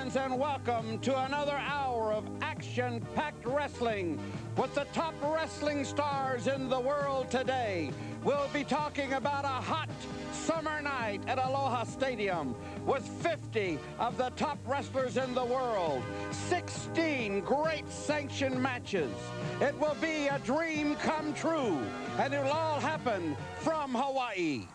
And welcome to another hour of action-packed wrestling with the top wrestling stars in the world today. We'll be talking about a hot summer night at Aloha Stadium with 50 of the top wrestlers in the world, 16 great sanctioned matches. It will be a dream come true, and it'll all happen from Hawaii.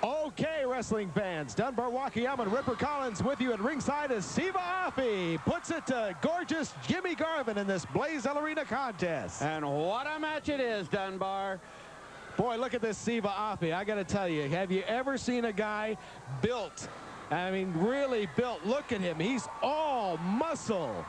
Okay, wrestling fans, Dunbar Wakayama and Ripper Collins with you at ringside as Siva Afi puts it to gorgeous Jimmy Garvin in this Blaze Arena contest. And what a match it is, Dunbar. Boy, look at this Siva Afi. I got to tell you, have you ever seen a guy built? I mean, really built. Look at him. He's all muscle.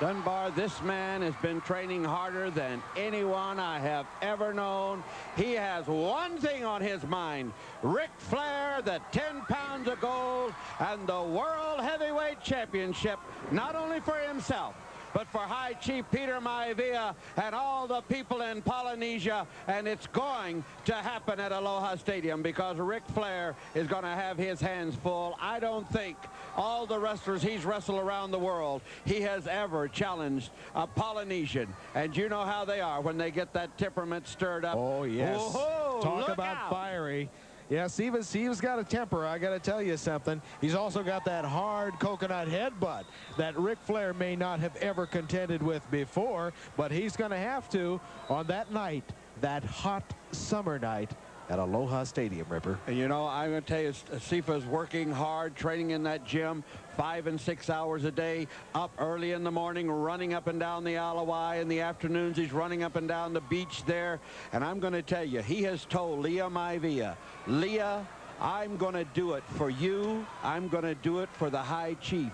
Dunbar, this man has been training harder than anyone I have ever known. He has one thing on his mind: Ric Flair, the 10 pounds of gold, and the World Heavyweight Championship, not only for himself, but for High Chief Peter Maivia and all the people in Polynesia. And it's going to happen at Aloha Stadium because Ric Flair is going to have his hands full. I don't think all the wrestlers he's wrestled around the world, he has ever challenged a Polynesian. And you know how they are when they get that temperament stirred up. Oh, yes. Whoa, talk about fiery. Yeah, Siva's got a temper. I got to tell you something. He's also got that hard coconut headbutt that Ric Flair may not have ever contended with before, but he's going to have to on that night, that hot summer night at Aloha Stadium, Ripper. And you know, I'm going to tell you, Sifa's working hard, training in that gym 5 and 6 hours a day, up early in the morning, running up and down the Alawai. In the afternoons, he's running up and down the beach there. And I'm going to tell you, he has told Lia Maivia, Lia, I'm going to do it for you. I'm going to do it for the High Chief.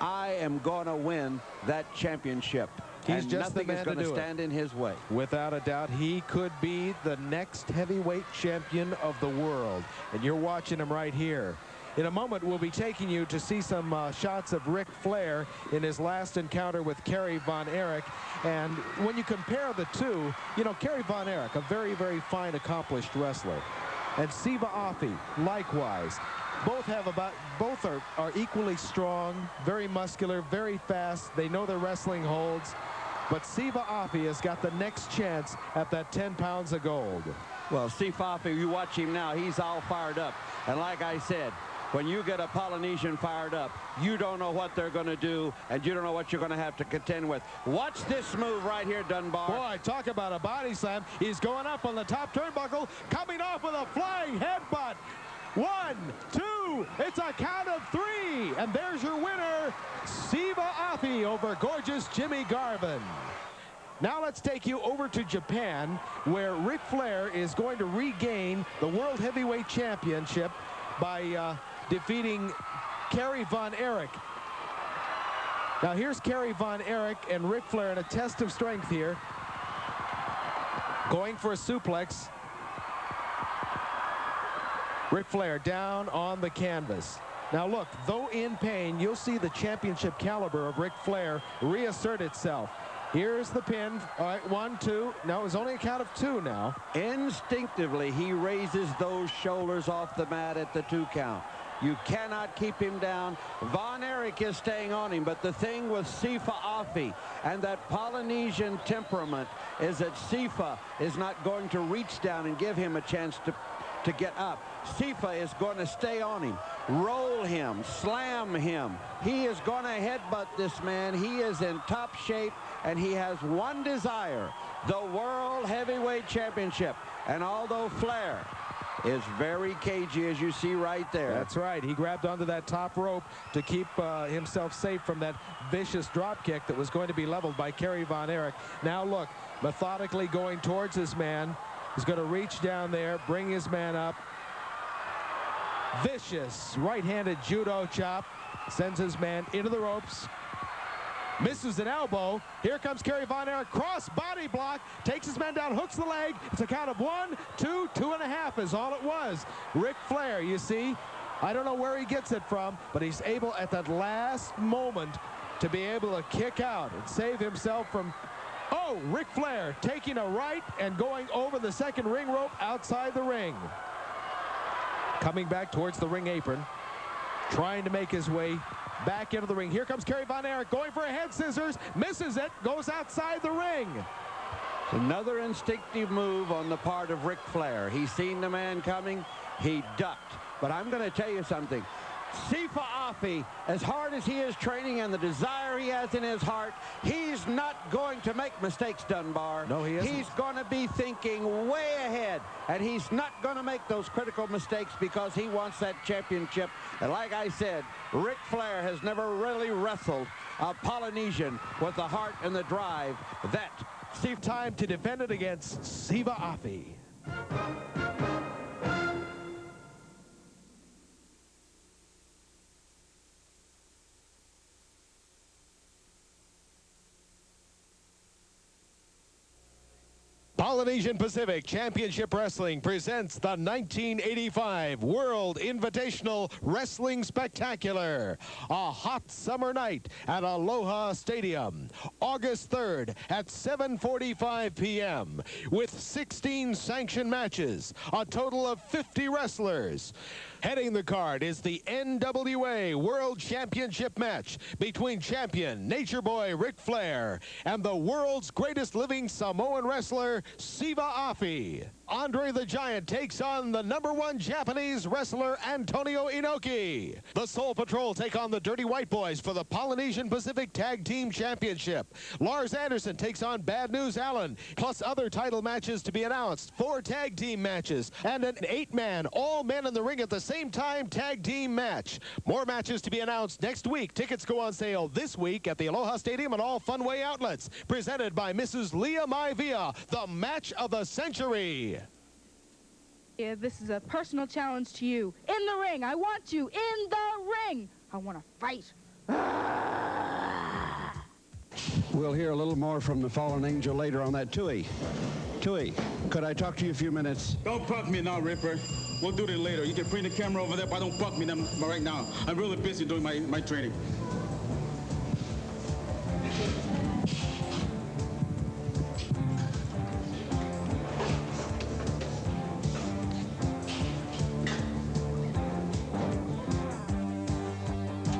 I am going to win that championship. He's and just the nothing man is going to stand in his way. Without a doubt, he could be the next heavyweight champion of the world. And you're watching him right here. In a moment, we'll be taking you to see some shots of Ric Flair in his last encounter with Kerry Von Erich. And when you compare the two, you know, Kerry Von Erich, a very, very fine, accomplished wrestler. And Siva Afi, likewise. Both are equally strong, very muscular, very fast. They know their wrestling holds. But Siva Afi has got the next chance at that 10 pounds of gold. Well, Siva Afi, you watch him now, he's all fired up. And like I said, when you get a Polynesian fired up, you don't know what they're going to do, and you don't know what you're going to have to contend with. Watch this move right here, Dunbar. Boy, talk about a body slam. He's going up on the top turnbuckle, coming off with a flying headbutt. 1, 2, it's a count of 3, and there's your winner, Siva Afi over gorgeous Jimmy Garvin. Now let's take you over to Japan, where Ric Flair is going to regain the World Heavyweight Championship by defeating Kerry Von Erich. Now here's Kerry Von Erich and Ric Flair in a test of strength here. Going for a suplex. Ric Flair down on the canvas. Now look, though in pain, you'll see the championship caliber of Ric Flair reassert itself. Here's the pin. All right, 1, 2. No, it's only a count of 2 now. Instinctively, he raises those shoulders off the mat at the 2 count. You cannot keep him down. Von Erich is staying on him, but the thing with Siva Afi and that Polynesian temperament is that Siva is not going to reach down and give him a chance to get up. Siva is going to stay on him, roll him, slam him. He is going to headbutt this man. He is in top shape, and he has one desire: the World Heavyweight Championship. And although Flair is very cagey, as you see right there. That's right. He grabbed onto that top rope to keep himself safe from that vicious drop kick that was going to be leveled by Kerry Von Erich. Now look, methodically going towards his man. He's going to reach down there, bring his man up. Vicious right-handed judo chop. Sends his man into the ropes. Misses an elbow. Here comes Kerry Von Erich. Cross body block. Takes his man down. Hooks the leg. It's a count of 1, 2, 2.5 is all it was. Ric Flair, you see. I don't know where he gets it from, but he's able at that last moment to be able to kick out and save himself from... Oh, Ric Flair taking a right and going over the second ring rope outside the ring. Coming back towards the ring apron. Trying to make his way back into the ring. Here comes Kerry Von Erich going for a head scissors, misses it, goes outside the ring. Another instinctive move on the part of Ric Flair. He's seen the man coming, he ducked. But I'm going to tell you something. Sifa Afi, as hard as he is training and the desire he has in his heart, he's not going to make mistakes, Dunbar. No, he isn't. He's going to be thinking way ahead, and he's not going to make those critical mistakes because he wants that championship. And like I said, Ric Flair has never really wrestled a Polynesian with the heart and the drive that Time to defend it against Sifa Afi. Polynesian Pacific Championship Wrestling presents the 1985 World Invitational Wrestling Spectacular. A hot summer night at Aloha Stadium, August 3rd at 7:45 p.m. with 16 sanctioned matches, a total of 50 wrestlers. Heading the card is the NWA World Championship match between champion Nature Boy Ric Flair and the world's greatest living Samoan wrestler, Sifa Afi. Andre the Giant takes on the #1 Japanese wrestler Antonio Inoki. The Soul Patrol take on the Dirty White Boys for the Polynesian Pacific Tag Team Championship. Lars Anderson takes on Bad News Allen, plus other title matches to be announced, 4 tag team matches, and an 8-man, all men in the ring at the same time tag team match. More matches to be announced next week. Tickets go on sale this week at the Aloha Stadium and all Funway outlets. Presented by Mrs. Leah Maivia, the match of the century. Yeah, this is a personal challenge to you. In the ring. I want you in the ring. I want to fight. We'll hear a little more from the fallen angel later on that. Tui, could I talk to you a few minutes? Don't buck me now, Ripper. We'll do that later. You can bring the camera over there, but don't buck me right now. I'm really busy doing my training.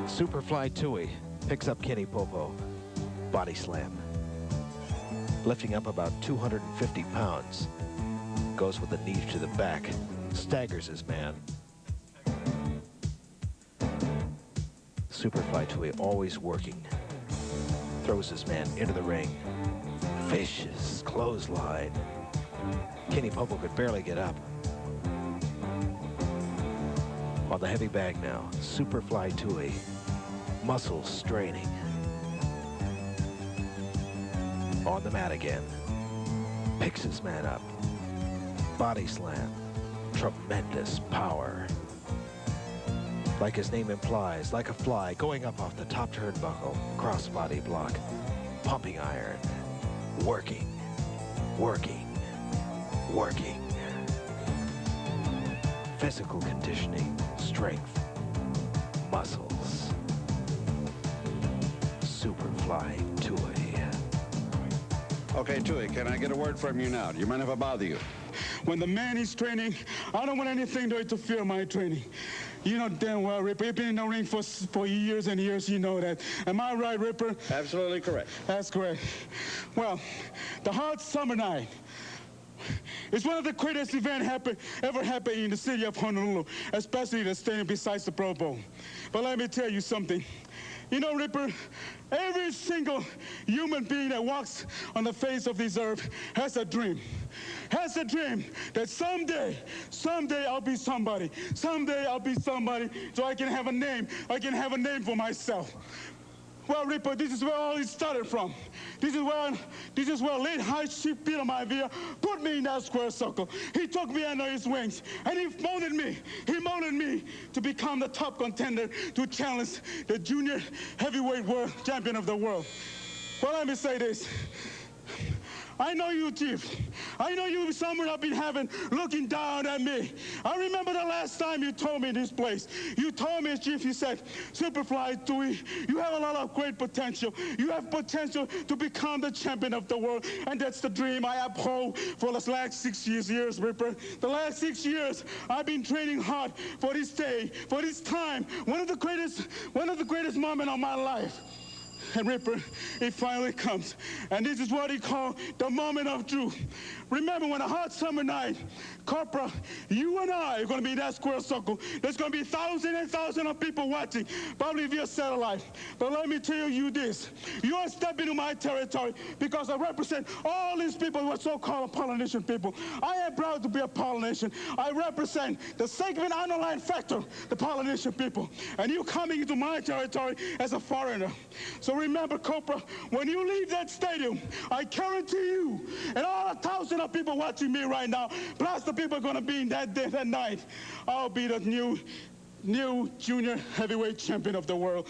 Superfly Tui picks up Kenny Popo. Body slam. Lifting up about 250 pounds. Goes with a knee to the back. Staggers his man. Superfly Tui always working. Throws his man into the ring. Vicious clothesline. Kenny Popo could barely get up. On the heavy bag now, Superfly Tui. Muscles straining. On the mat again. Picks his man up. Body slam. Tremendous power. Like his name implies, like a fly going up off the top turnbuckle. Crossbody block. Pumping iron. Working. Working. Working. Physical conditioning. Strength. Muscles. Superfly Tui. Okay, Tui, can I get a word from you now? Do you mind if I bother you? When the man is training, I don't want anything to interfere my training. You know damn well, Ripper. You've been in the ring for years and years. You know that. Am I right, Ripper? Absolutely correct. That's correct. Well, the hot summer night. It's one of the greatest events ever happened in the city of Honolulu, especially the stadium besides the Pro Bowl. But let me tell you something. You know, Ripper, every single human being that walks on the face of this earth has a dream. Has a dream that someday I'll be somebody. Someday I'll be somebody so I can have a name. I can have a name for myself. Well, Ripper, this is where all it started from. This is where late high chief Peter Maivia put me in that square circle. He took me under his wings, and he molded me. He molded me to become the top contender to challenge the junior heavyweight world champion of the world. Well, let me say this. I know you, Chief. I know you somewhere up in heaven looking down at me. I remember the last time you told me this place. You told me, Chief, you said, Superfly Dewey, you have a lot of great potential. You have potential to become the champion of the world. And that's the dream I uphold for the last 6 years, Ripper. The last 6 years, I've been training hard for this day, for this time. One of the greatest moments of my life. And Ripper, it finally comes. And this is what he called the moment of truth. Remember, when a hot summer night, Corporal, you and I are going to be in that square circle. There's going to be thousands and thousands of people watching, probably via satellite. But let me tell you this. You are stepping into my territory because I represent all these people who are so-called Polynesian people. I am proud to be a Polynesian. I represent the segment underlying factor, the Polynesian people. And you coming into my territory as a foreigner. So remember, Corporal, when you leave that stadium, I guarantee you, and all 1,000 of people watching me right now, plus the people going to be in that night, I'll be the new junior heavyweight champion of the world.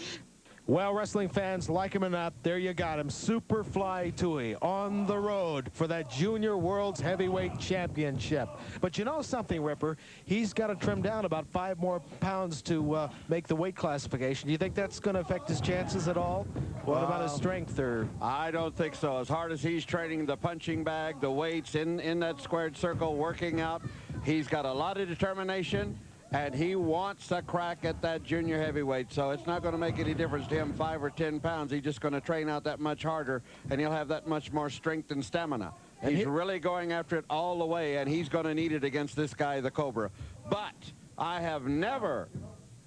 Well, wrestling fans, like him or not, there you got him. Superfly Dewey on the road for that Junior World's Heavyweight Championship. But you know something, Ripper? He's got to trim down about 5 more pounds to make the weight classification. Do you think that's going to affect his chances at all? What about his strength? I don't think so. As hard as he's training the punching bag, the weights in that squared circle, working out, he's got a lot of determination. And he wants a crack at that junior heavyweight, so it's not going to make any difference to him 5 or 10 pounds. He's just going to train out that much harder, and he'll have that much more strength and stamina. And he's really going after it all the way, and he's going to need it against this guy, the Cobra. But I have never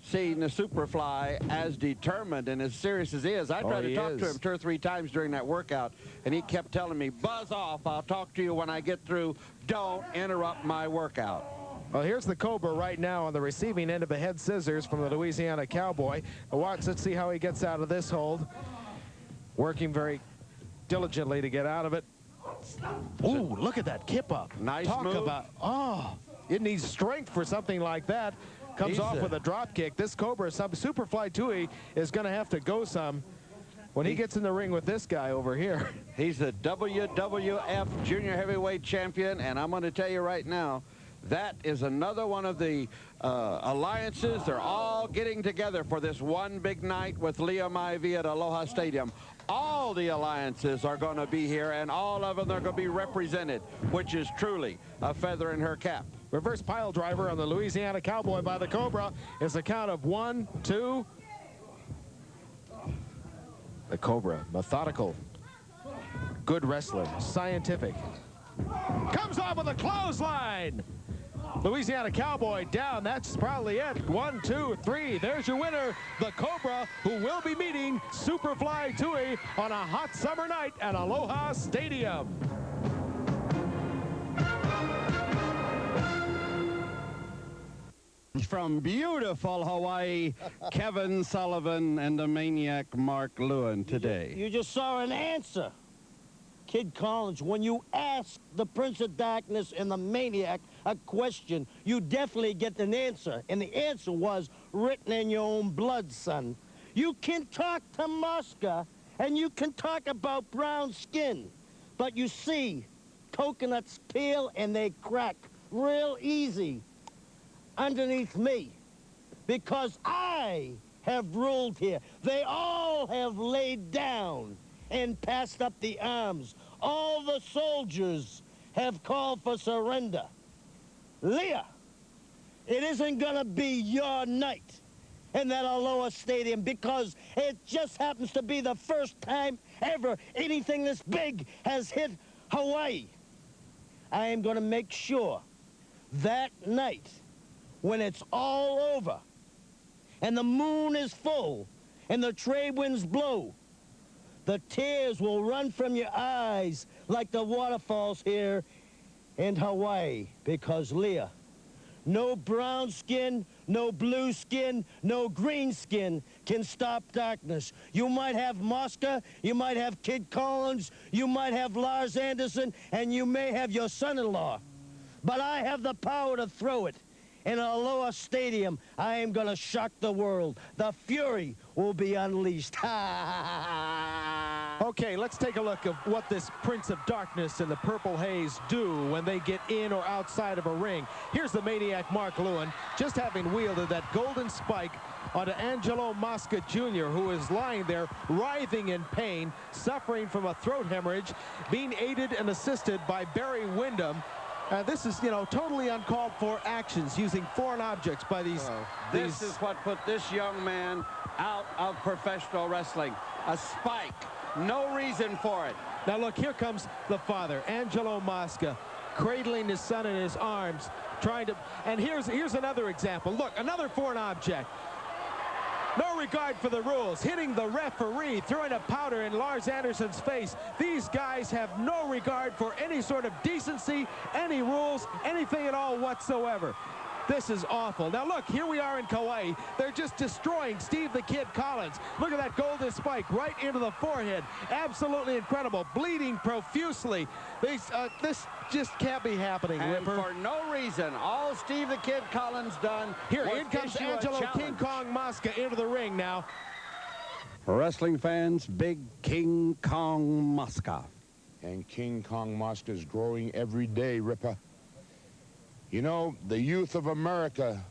seen the Superfly as determined and as serious as he is. I tried to talk to him 2 or 3 times during that workout, and he kept telling me, buzz off, I'll talk to you when I get through. Don't interrupt my workout. Well, here's the Cobra right now on the receiving end of a head scissors from the Louisiana Cowboy. Let's see how he gets out of this hold. Working very diligently to get out of it. Ooh, look at that kip up. Nice Talk move. about, it needs strength for something like that. Comes off with a drop kick. This Cobra, Superfly Dewey, is going to have to go some when he gets in the ring with this guy over here. He's the WWF Junior Heavyweight Champion, and I'm going to tell you right now, that is another one of the alliances. They're all getting together for this one big night with Liam Ivey at Aloha Stadium. All the alliances are going to be here, and all of them are going to be represented, which is truly a feather in her cap. Reverse pile driver on the Louisiana Cowboy by the Cobra is a count of 1, 2. The Cobra, methodical, good wrestler, scientific. Comes off with a clothesline. Louisiana Cowboy down. That's probably it. 1, 2, 3. There's your winner, the Cobra, who will be meeting Superfly Dewey on a hot summer night at Aloha Stadium. From beautiful Hawaii, Kevin Sullivan and the maniac Mark Lewin today. You just saw an answer. Kid Collins, when you ask the Prince of Darkness and the Maniac a question, you definitely get an answer. And the answer was written in your own blood, son. You can talk to Mosca, and you can talk about brown skin. But you see, coconuts peel and they crack real easy underneath me. Because I have ruled here. They all have laid down and passed up the arms. All the soldiers have called for surrender. Leah, it isn't gonna be your night in that Aloha Stadium because it just happens to be the first time ever anything this big has hit Hawaii. I am gonna make sure that night, when it's all over and the moon is full and the trade winds blow, the tears will run from your eyes like the waterfalls here in Hawaii. Because, Leah, no brown skin, no blue skin, no green skin can stop darkness. You might have Mosca, you might have Kid Collins, you might have Lars Anderson, and you may have your son-in-law. But I have the power to throw it. In Aloha Stadium, I am going to shock the world. The fury will be unleashed. Ha ha ha ha. Okay, let's take a look at what this Prince of Darkness and the Purple Haze do when they get in or outside of a ring. Here's the Maniac Mark Lewin, just having wielded that golden spike onto Angelo Mosca Jr., who is lying there writhing in pain, suffering from a throat hemorrhage, being aided and assisted by Barry Windham. This is, totally uncalled for actions using foreign objects by these. This is what put this young man out of professional wrestling. A spike. No reason for it. Now look, here comes the father, Angelo Mosca, cradling his son in his arms, trying to, and here's another example. Look, another foreign object. No regard for the rules, hitting the referee, throwing a powder in Lars Anderson's face. These guys have no regard for any sort of decency, any rules, anything at all whatsoever. This is awful. Now look, here we are in Kauai. They're just destroying Steve the Kid Collins. Look at that golden spike right into the forehead. Absolutely incredible. Bleeding profusely. This just can't be happening, And Ripper. for no reason, all Steve the Kid Collins done Here, was in comes issue a Angelo challenge. King Kong Mosca into the ring now. For wrestling fans, Big King Kong Mosca. And King Kong Mosca is growing every day, Ripper. You know, the youth of America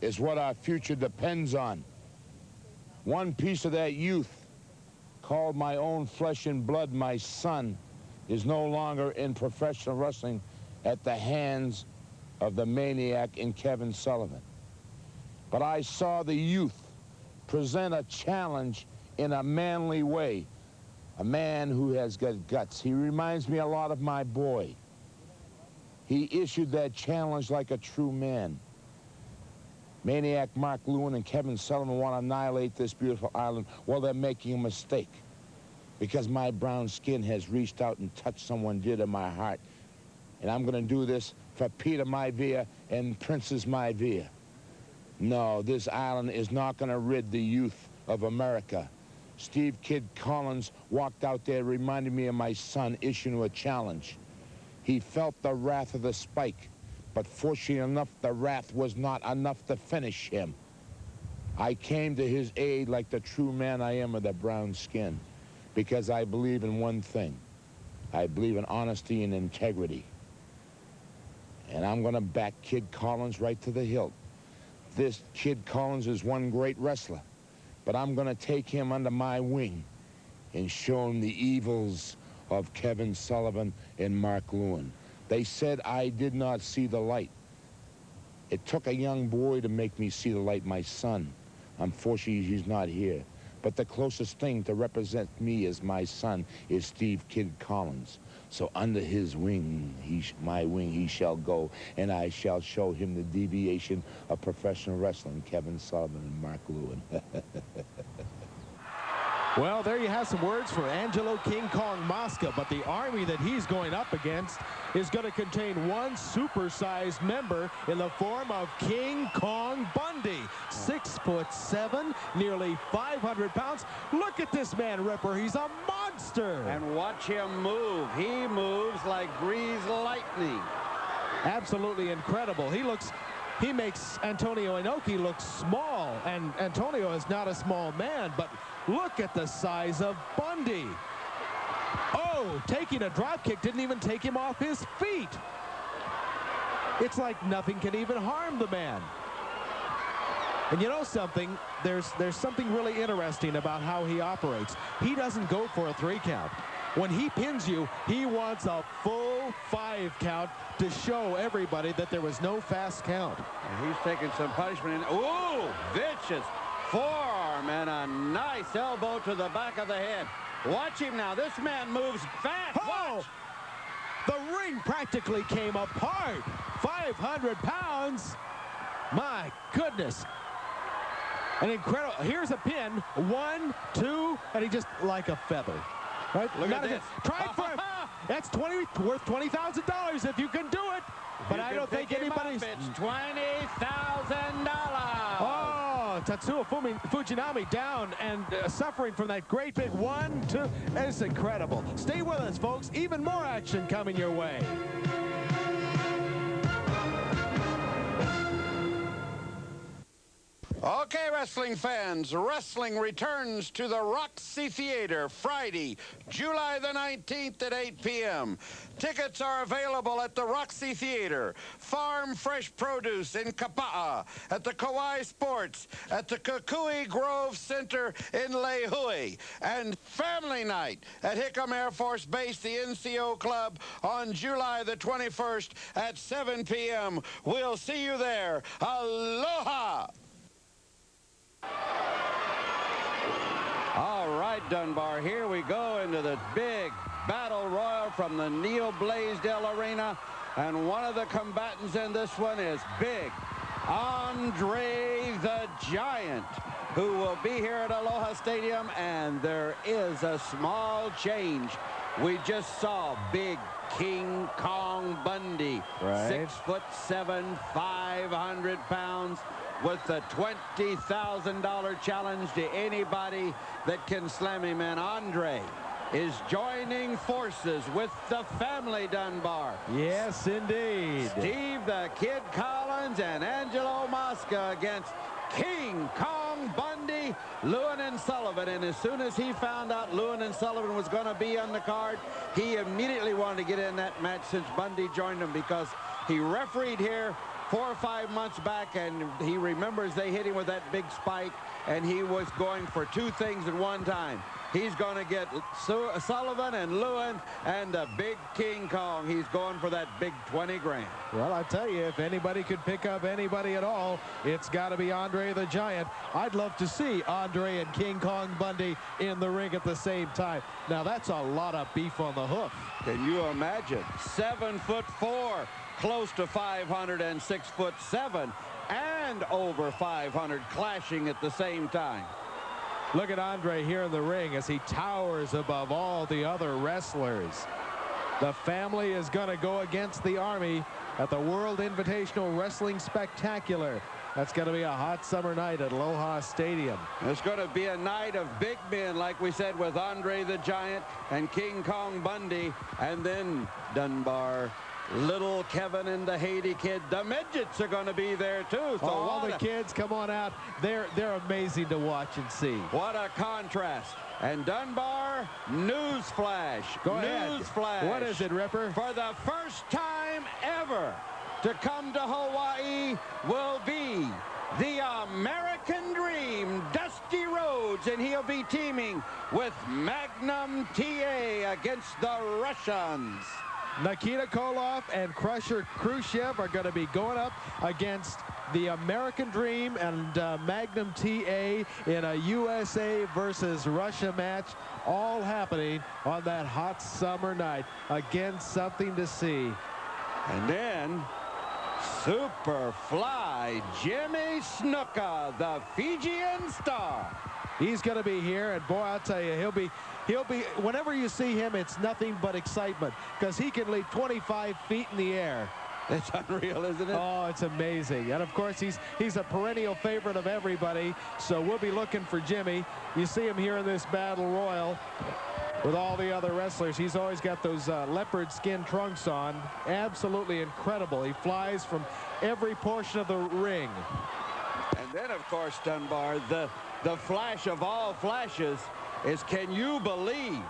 is what our future depends on. One piece of that youth, called my own flesh and blood, my son, is no longer in professional wrestling at the hands of the Maniac and Kevin Sullivan. But I saw the youth present a challenge in a manly way. A man who has got guts. He reminds me a lot of my boy. He issued that challenge like a true man. Maniac Mark Lewin and Kevin Sullivan want to annihilate this beautiful island. Well, they're making a mistake, because my brown skin has reached out and touched someone dear to my heart. And I'm going to do this for Peter Maivia and Princess Maivia. No, this island is not going to rid the youth of America. Steve Kid Collins walked out there, reminded me of my son issuing a challenge. He felt the wrath of the spike, but fortunately enough, the wrath was not enough to finish him. I came to his aid like the true man I am with a brown skin, because I believe in one thing. I believe in honesty and integrity. And I'm going to back Kid Collins right to the hilt. This Kid Collins is one great wrestler, but I'm going to take him under my wing and show him the evils of Kevin Sullivan and Mark Lewin. They said I did not see the light. It took a young boy to make me see the light, my son. Unfortunately, he's not here. But the closest thing to represent me as my son is Steve Kid Collins. So under his wing, my wing, he shall go, and I shall show him the deviation of professional wrestling, Kevin Sullivan and Mark Lewin. Well, there you have some words for Angelo King Kong Mosca, but the army that he's going up against is going to contain one supersized member in the form of King Kong Bundy. 6'7", nearly 500 pounds. Look at this man, Ripper. He's a monster. And watch him move. He moves like greased lightning. Absolutely incredible. He makes Antonio Inoki look small, and Antonio is not a small man, but look at the size of Bundy. Oh, taking a drop kick didn't even take him off his feet. It's like nothing can even harm the man. And you know something? There's something really interesting about how he operates. He doesn't go for a 3 count. When he pins you, he wants a full 5 count to show everybody that there was no fast count. And he's taking some punishment. Ooh, vicious forearm and a nice elbow to the back of the head. Watch him now. This man moves fast. Oh! Watch. The ring practically came apart. 500 pounds. My goodness. An incredible. Here's a pin. 1, 2, and he just like a feather. Right? Look at this. Try it for him. That's worth $20,000 if you can do it. But I don't think anybody's. It's $20,000. Oh, Tatsuo Fujinami down and suffering from that great big 1, 2. It's incredible. Stay with us, folks. Even more action coming your way. Okay, wrestling fans, wrestling returns to the Roxy Theater Friday, July the 19th at 8 p.m. Tickets are available at the Roxy Theater, Farm Fresh Produce in Kapa'a, at the Kauai Sports, at the Kukui Grove Center in Lehue, and Family Night at Hickam Air Force Base, the NCO Club, on July the 21st at 7 p.m. We'll see you there. Aloha! All right, Dunbar, here we go into the big battle royal from the Neil Blaisdell Arena. And one of the combatants in this one is big Andre the Giant, who will be here at Aloha Stadium. And there is a small change. We just saw big King Kong Bundy, Right. 6'7", 500 pounds, with the $20,000 challenge to anybody that can slam him. And Andre is joining forces with the family Dunbar. Yes, indeed. Steve the Kid Collins and Angelo Mosca against King Kong Bundy, Lewin and Sullivan. And as soon as he found out Lewin and Sullivan was going to be on the card, he immediately wanted to get in that match since Bundy joined him, because he refereed here 4 or 5 months back, and he remembers they hit him with that big spike, and he was going for 2 things at one time. He's going to get Sullivan and Lewin and the big King Kong. He's going for that big 20 grand. Well, I tell you, if anybody could pick up anybody at all, it's got to be Andre the Giant. I'd love to see Andre and King Kong Bundy in the ring at the same time. Now, that's a lot of beef on the hoof. Can you imagine? 7'4", close to 500, and 6'7", and over 500, clashing at the same time. Look at Andre here in the ring as he towers above all the other wrestlers. The family is going to go against the Army at the World Invitational Wrestling Spectacular. That's going to be a hot summer night at Aloha Stadium. It's going to be a night of big men, like we said, with Andre the Giant and King Kong Bundy, and then Dunbar, little Kevin and the Haiti Kid. The midgets are going to be there too. So all the kids, come on out. They're amazing to watch and see. What a contrast. And Dunbar, newsflash. Go ahead. Newsflash. What is it, Ripper? For the first time ever to come to Hawaii will be the American Dream, Dusty Rhodes, and he'll be teaming with Magnum TA against the Russians. Nikita Koloff and Crusher Khrushchev are going to be going up against the American Dream and Magnum TA in a USA versus Russia match, all happening on that hot summer night. Again, something to see. And then Superfly Jimmy Snuka, the Fijian star. He's going to be here, and boy, I'll tell you, he'll be, whenever you see him, it's nothing but excitement, because he can leap 25 feet in the air. It's unreal, isn't it? Oh, it's amazing. And of course, he's a perennial favorite of everybody, so we'll be looking for Jimmy. You see him here in this battle royal with all the other wrestlers. He's always got those leopard skin trunks on. Absolutely incredible. He flies from every portion of the ring. And then, of course, Dunbar, the flash of all flashes is, can you believe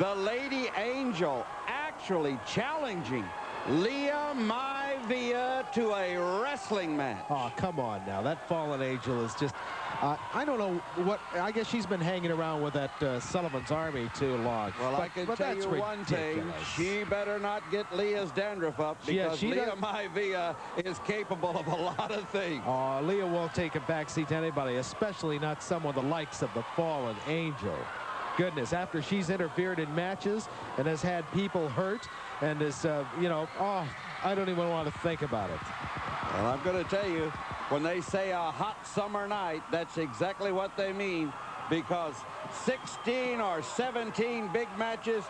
the Lady Angel actually challenging Leah Maivia to a wrestling match? Oh, come on now. That fallen angel is just, I don't know what, I guess she's been hanging around with that Sullivan's Army too long. Well, I can tell you one thing. She better not get Leah's dandruff up, because Leah Maivia is capable of a lot of things. Oh, Leah won't take a backseat to anybody, especially not someone the likes of the fallen angel. Goodness, after she's interfered in matches and has had people hurt and is, you know, oh, I don't even want to think about it. Well, I'm going to tell you, when they say a hot summer night, that's exactly what they mean, because 16 or 17 big matches,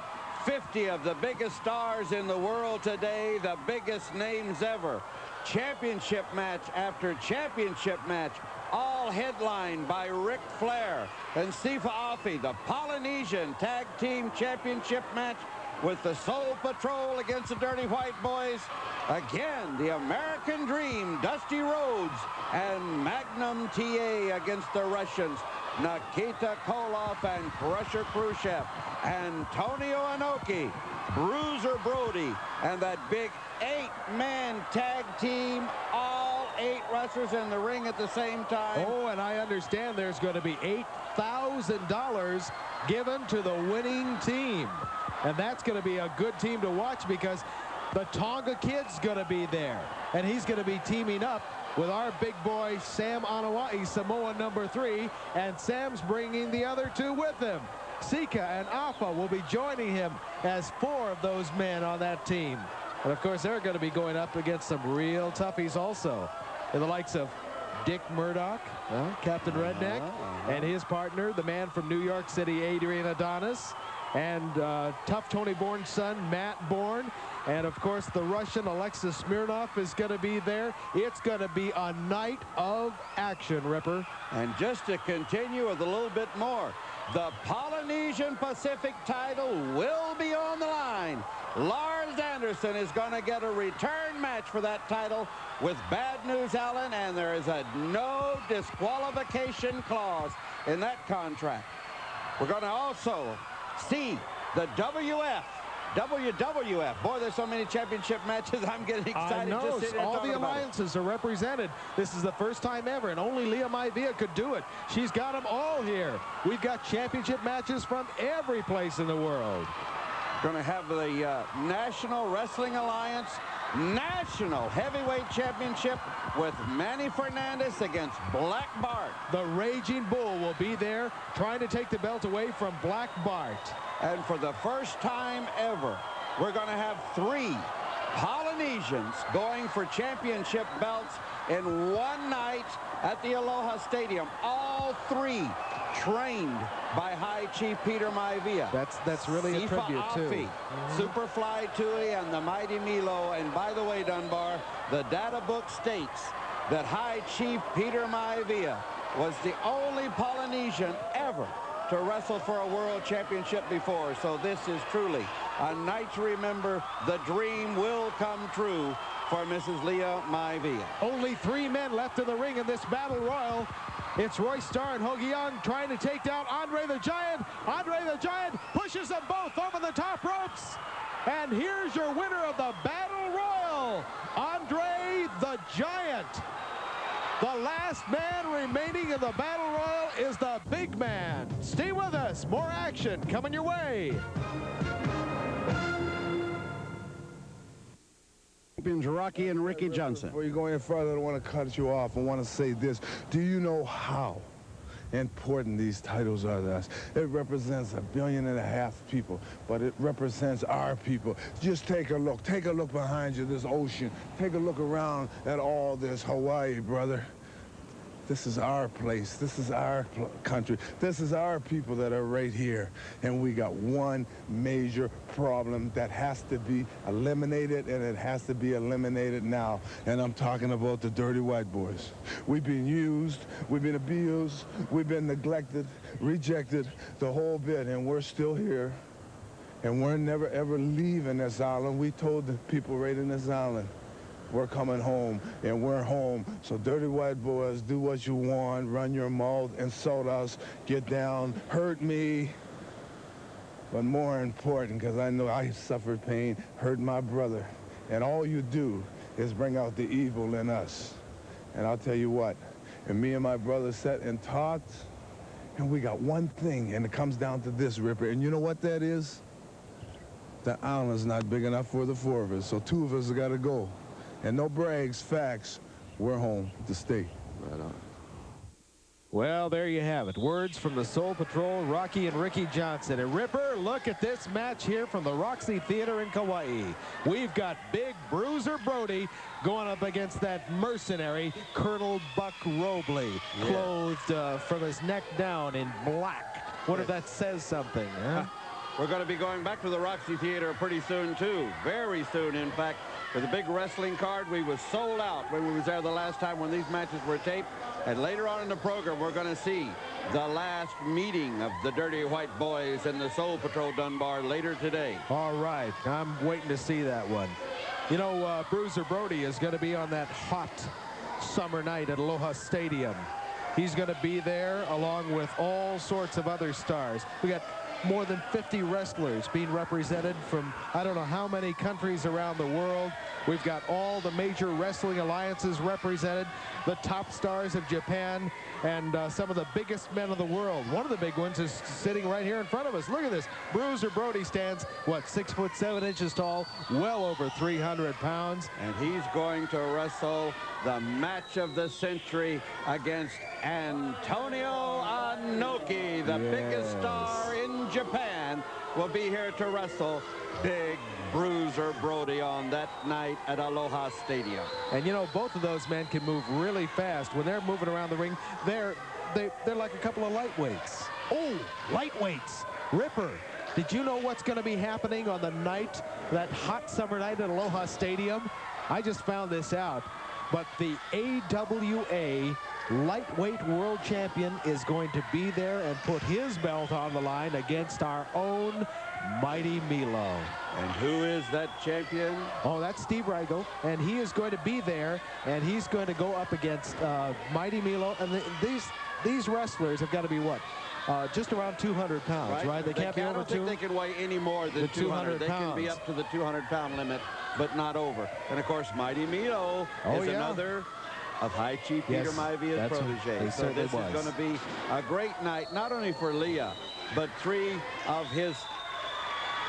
50 of the biggest stars in the world today, the biggest names ever. Championship match after championship match, all headlined by Ric Flair and Sifa Afi. The Polynesian Tag Team Championship match with the Soul Patrol against the Dirty White Boys. Again, the American Dream, Dusty Rhodes, and Magnum TA against the Russians, Nikita Koloff and Crusher Khrushchev, Antonio Inoki, Bruiser Brody, and that big 8-man tag team, all 8 wrestlers in the ring at the same time. Oh, and I understand there's going to be $8,000 given to the winning team. And that's going to be a good team to watch because the Tonga Kid's going to be there. And he's going to be teaming up with our big boy, Sam Anoa'i, Samoa #3. And Sam's bringing the other 2 with him. Sika and Afa will be joining him as 4 of those men on that team. And of course, they're going to be going up against some real toughies also. In the likes of Dick Murdoch, Captain Redneck, and his partner, the man from New York City, Adrian Adonis, and tough Tony Bourne's son, Matt Bourne. And of course, the Russian Alexis Smirnov is going to be there. It's going to be a night of action, Ripper. And just to continue with a little bit more, the Polynesian Pacific title will be on the line. Lars Anderson is going to get a return match for that title with Bad News Allen, and there is a no disqualification clause in that contract. We're going to also see the WWF. Boy, there's so many championship matches. I'm getting excited. I know. Just sitting here All talking the about it. alliances are represented. This is the first time ever, and only Leah Maivia could do it. She's got them all here. We've got championship matches from every place in the world. Going to have the National Wrestling Alliance National Heavyweight Championship with Manny Fernandez against Black Bart. The Raging Bull will be there trying to take the belt away from Black Bart. And for the first time ever, we're going to have 3 Polynesians going for championship belts in one night at the Aloha Stadium. All 3 trained by High Chief Peter Maivia. That's really a tribute too. Superfly Tui, and the Mighty Milo. And by the way, Dunbar, the data book states that High Chief Peter Maivia was the only Polynesian ever to wrestle for a world championship before. So this is truly a night to remember. The dream will come true for Mrs. Leah Maivia. Only 3 men left in the ring in this battle royal. It's Roy Starr and Hoagie Young trying to take down Andre the Giant. Andre the Giant pushes them both over the top ropes. And here's your winner of the battle royal, Andre the Giant. The last man remaining in the battle royal is the big man. Stay with us. More action coming your way. Champions Rocky and Ricky Johnson. Before you go any further, I don't want to cut you off. I want to say this. Do you know how important these titles are to us? It represents 1.5 billion people, but it represents our people. Just take a look. Take a look behind you, this ocean. Take a look around at all this Hawaii, brother. This is our place. This is our country. This is our people that are right here. And we got one major problem that has to be eliminated, and it has to be eliminated now. And I'm talking about the Dirty White Boys. We've been used, we've been abused, we've been neglected, rejected, the whole bit, and we're still here. And we're never, ever leaving this island. We told the people right in this island, we're coming home, and we're home. So Dirty White Boys, do what you want, run your mouth, insult us, get down, hurt me. But more important, because I know I suffered pain, hurt my brother. And all you do is bring out the evil in us. And I'll tell you what, and me and my brother sat and talked, and we got one thing, and it comes down to this, Ripper. And you know what that is? The island's not big enough for the 4 of us, so 2 of us got to go. And no brags, facts. We're home to stay. Right on. Well, there you have it. Words from the Soul Patrol, Rocky and Ricky Johnson. And Ripper, look at this match here from the Roxy Theater in Kauai. We've got Big Bruiser Brody going up against that mercenary, Colonel Buck Robley, clothed from his neck down in black. What if that says something, huh? We're going to be going back to the Roxy Theater pretty soon, too. Very soon, in fact. With a big wrestling card, we was sold out when we was there the last time when these matches were taped. And later on in the program, we're going to see the last meeting of the Dirty White Boys and the Soul Patrol Dunbar later today. All right, I'm waiting to see that one. You know, Bruiser Brody is going to be on that hot summer night at Aloha Stadium. He's going to be there along with all sorts of other stars. We got more than 50 wrestlers being represented from I don't know how many countries around the world. We've got all the major wrestling alliances represented, the top stars of Japan, and some of the biggest men of the world. One of the big ones is sitting right here in front of us. Look at this. Bruiser Brody stands, what, 6'7" tall, well over 300 pounds. And he's going to wrestle the match of the century against Antonio Inoki, the biggest star in Japan, will be here to wrestle Big Bruiser Brody on that night at Aloha Stadium. And you know, both of those men can move really fast. When they're moving around the ring, they're like a couple of lightweights. Oh, lightweights. Ripper, did you know what's going to be happening on the night, that hot summer night at Aloha Stadium? I just found this out. But the AWA lightweight world champion is going to be there and put his belt on the line against our own Mighty Milo. And who is that champion? Oh, that's Steve Reigel, and he is going to be there, and he's going to go up against Mighty Milo. And these wrestlers have got to be what? Just around 200 pounds, right? They can't be over I don't think they can weigh any more than 200 They can be up to the 200-pound limit, but not over. And, of course, Mighty Milo is another of High Chief Peter Maivia's protege. So this is going to be a great night, not only for Leah, but 3 of his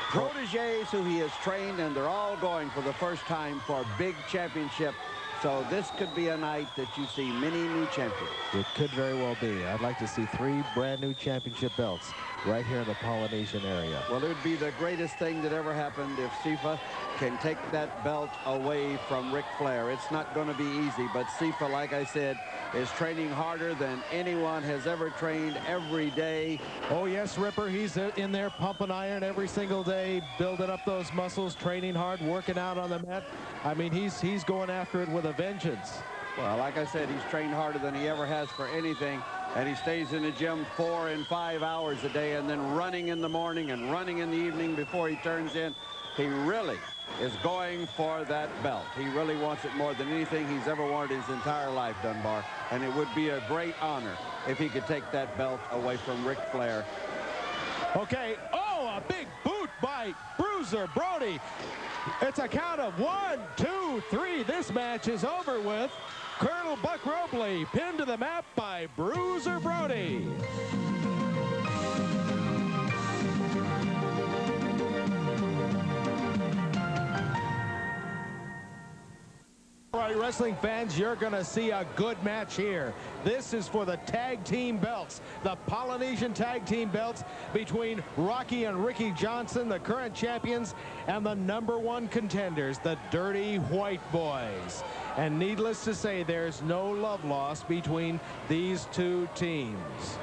proteges who he has trained, and they're all going for the first time for a big championship. So this could be a night that you see many new champions. It could very well be. I'd like to see 3 brand new championship belts right here in the Polynesian area. Well, it would be the greatest thing that ever happened if Sifa can take that belt away from Ric Flair. It's not going to be easy, but Sifa, like I said, is training harder than anyone has ever trained every day. Oh, yes, Ripper. He's in there pumping iron every single day, building up those muscles, training hard, working out on the mat. I mean, he's going after it with a vengeance. Well, like I said, he's trained harder than he ever has for anything, and he stays in the gym 4 and 5 hours a day, and then running in the morning and running in the evening before he turns in. He really is going for that belt. He really wants it more than anything he's ever wanted his entire life, Dunbar, and it would be a great honor if he could take that belt away from Ric Flair. Okay, oh, a big boot by Bruiser Brody. It's a count of 1, 2, 3. This match is over with. Colonel Buck Robley pinned to the mat by Bruiser Brody. All right, wrestling fans, you're going to see a good match here. This is for the tag team belts, the Polynesian tag team belts between Rocky and Ricky Johnson, the current champions, and the #1 contenders, the Dirty White Boys. And needless to say, there's no love lost between these 2 teams.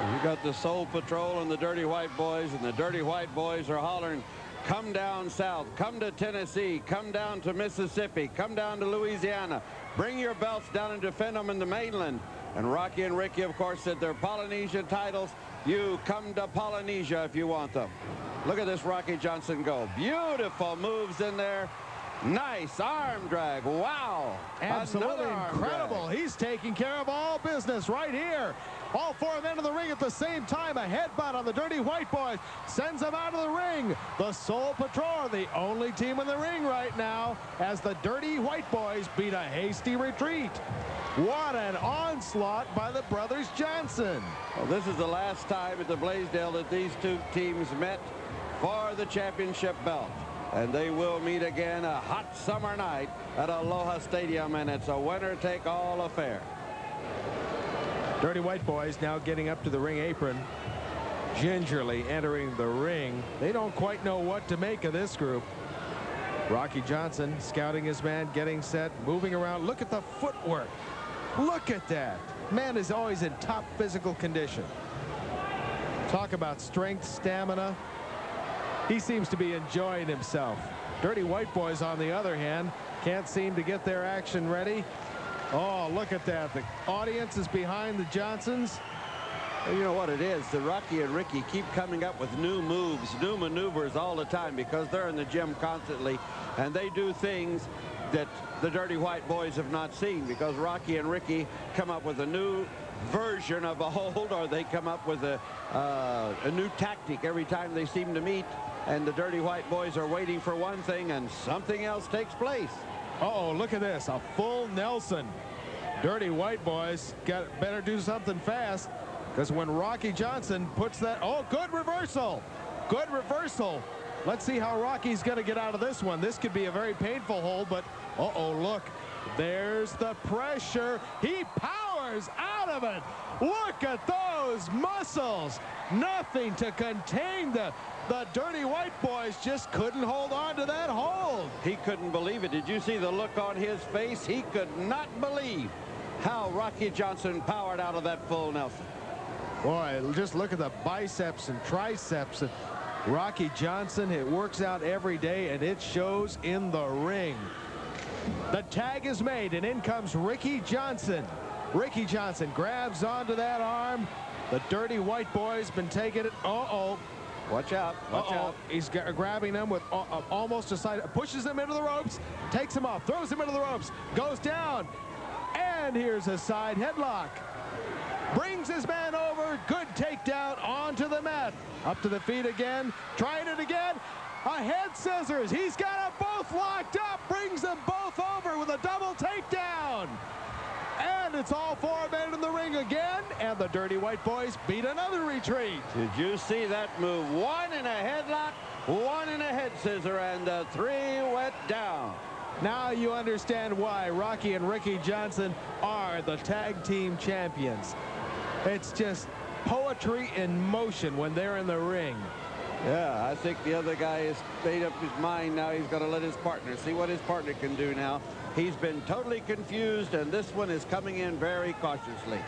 You got the Soul Patrol and the Dirty White Boys, and the Dirty White Boys are hollering, come down south, come to Tennessee, come down to Mississippi, come down to Louisiana. Bring your belts down and defend them in the mainland. And Rocky and Ricky, of course, said they're Polynesian titles. You come to Polynesia if you want them. Look at this Rocky Johnson go. Beautiful moves in there. Nice arm drag. Wow. Absolutely incredible. He's taking care of all business right here. All 4 men in the ring at the same time. A headbutt on the Dirty White Boys sends them out of the ring. The Soul Patrol are the only team in the ring right now as the Dirty White Boys beat a hasty retreat. What an onslaught by the brothers Johnson. Well, this is the last time at the Blaisdell that these 2 teams met for the championship belt. And they will meet again a hot summer night at Aloha Stadium, and it's a winner-take-all affair. Dirty White Boys now getting up to the ring apron, gingerly entering the ring. They don't quite know what to make of this group. Rocky Johnson scouting his man, getting set, moving around. Look at the footwork. Look at that. Man is always in top physical condition. Talk about strength, stamina. He seems to be enjoying himself. Dirty White Boys, on the other hand, can't seem to get their action ready. Oh, look at that. The audience is behind the Johnsons. You know what it is? The Rocky and Ricky keep coming up with new moves, new maneuvers all the time because they're in the gym constantly, and they do things that the Dirty White Boys have not seen because Rocky and Ricky come up with a new version of a hold, or they come up with a new tactic every time they seem to meet, and the Dirty White Boys are waiting for one thing and something else takes place. Uh-oh, look at this. A full Nelson. Dirty White Boys better do something fast. Because when Rocky Johnson puts that, oh, good reversal. Good reversal. Let's see how Rocky's going to get out of this one. This could be a very painful hold, but uh-oh, look. There's the pressure. He powers out of it. Look at those muscles. Nothing to contain the Dirty White Boys. Just couldn't hold on to that hold. He couldn't believe it. Did you see the look on his face? He could not believe how Rocky Johnson powered out of that full Nelson. Boy, just look at the biceps and triceps of Rocky Johnson. It works out every day, and it shows in the ring. The tag is made, and in comes Ricky Johnson. Ricky Johnson grabs onto that arm. The Dirty White Boys been taking it. Uh-oh. Watch out. Watch out. He's grabbing them with almost a side. Pushes him into the ropes. Takes him off. Throws him into the ropes. Goes down. And here's a side headlock. Brings his man over. Good takedown onto the mat. Up to the feet again. Trying it again. A head scissors. He's got them both locked up. Brings them both over with a double takedown. And it's all four men in the ring again. And the Dirty White Boys beat another retreat. Did you see that move? One in a headlock, one in a head scissor, and the three went down. Now you understand why Rocky and Ricky Johnson are the tag team champions. It's just poetry in motion when they're in the ring. Yeah, I think the other guy has made up his mind now. He's going to let his partner see what his partner can do now. He's been totally confused, and this one is coming in very cautiously.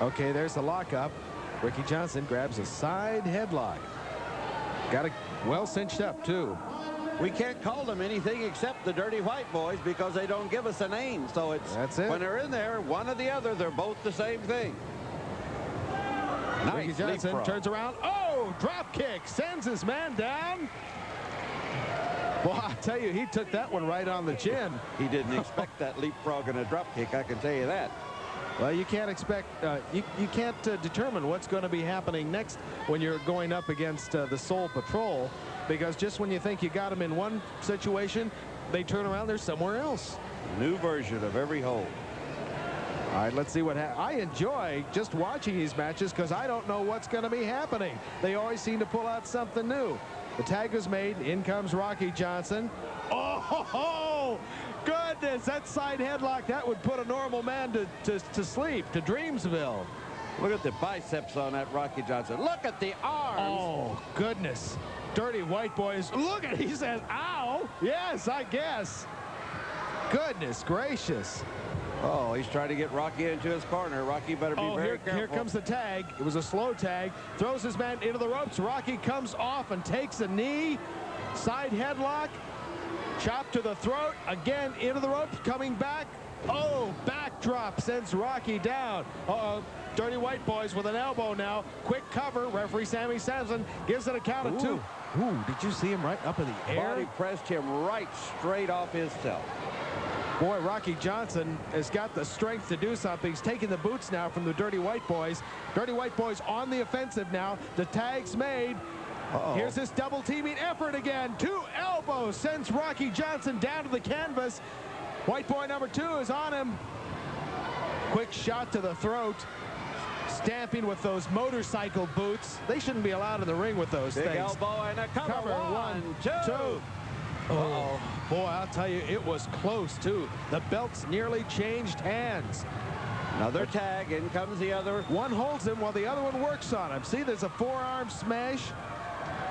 Okay, there's the lockup. Ricky Johnson grabs a side headlock. Got it well cinched up, too. We can't call them anything except the Dirty White Boys because they don't give us a name. So That's it. When they're in there, one or the other, they're both the same thing. Nice Ricky Johnson leapfrog. turns around. Oh, drop kick. Sends his man down. Well, I tell you, he took that one right on the chin. He didn't expect that leapfrog and a drop kick, I can tell you that. Well, you can't expect, you can't determine what's going to be happening next when you're going up against the Soul Patrol, because just when you think you got them in one situation, they turn around, they're somewhere else. New version of every hold. All right, let's see what happens. I enjoy just watching these matches because I don't know what's going to be happening. They always seem to pull out something new. The tag is made. In comes Rocky Johnson. Oh, ho, ho. Goodness, that side headlock, that would put a normal man to sleep, to Dreamsville. Look at the biceps on that Rocky Johnson. Look at the arms. Oh, goodness. Dirty White Boys. Look at, he says, ow. Yes, I guess. Goodness gracious. Oh, he's trying to get Rocky into his corner. Rocky better be very careful. Here comes the tag. It was a slow tag. Throws his man into the ropes. Rocky comes off and takes a knee. Side headlock. Chop to the throat. Again into the ropes. Coming back. Oh, backdrop sends Rocky down. Uh-oh. Dirty White Boys with an elbow now. Quick cover. Referee Sammy Sampson gives it a count of 2. Ooh, did you see him right up in the air? Body pressed him right straight off his tail. Boy, Rocky Johnson has got the strength to do something. He's taking the boots now from the Dirty White Boys. Dirty White Boys on the offensive now. The tag's made. Here's this double teaming effort again. 2 elbows sends Rocky Johnson down to the canvas. White Boy number 2 is on him. Quick shot to the throat. Stamping with those motorcycle boots. They shouldn't be allowed in the ring with those Big things. elbow and a cover. 1, 2. Oh, boy, I'll tell you, it was close, too. The belts nearly changed hands. Another tag. In comes the other. One holds him while the other one works on him. See, there's a forearm smash.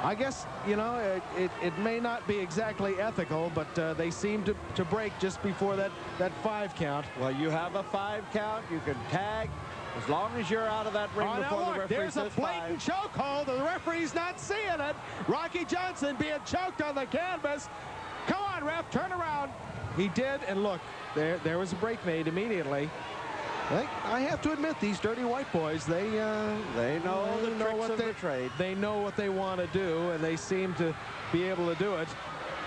I guess, you know, it may not be exactly ethical, but they seem to break just before that 5 count. Well, you have a 5 count. You can tag. As long as you're out of that ring Oh, before now the look, referee there's a says blatant 5. chokehold. The referee's not seeing it. Rocky Johnson being choked on the canvas. Come on, ref, turn around. He did, and look, there was a break made immediately. I have to admit, these dirty white boys, they know the tricks of the trade. They know what they want to do, and they seem to be able to do it.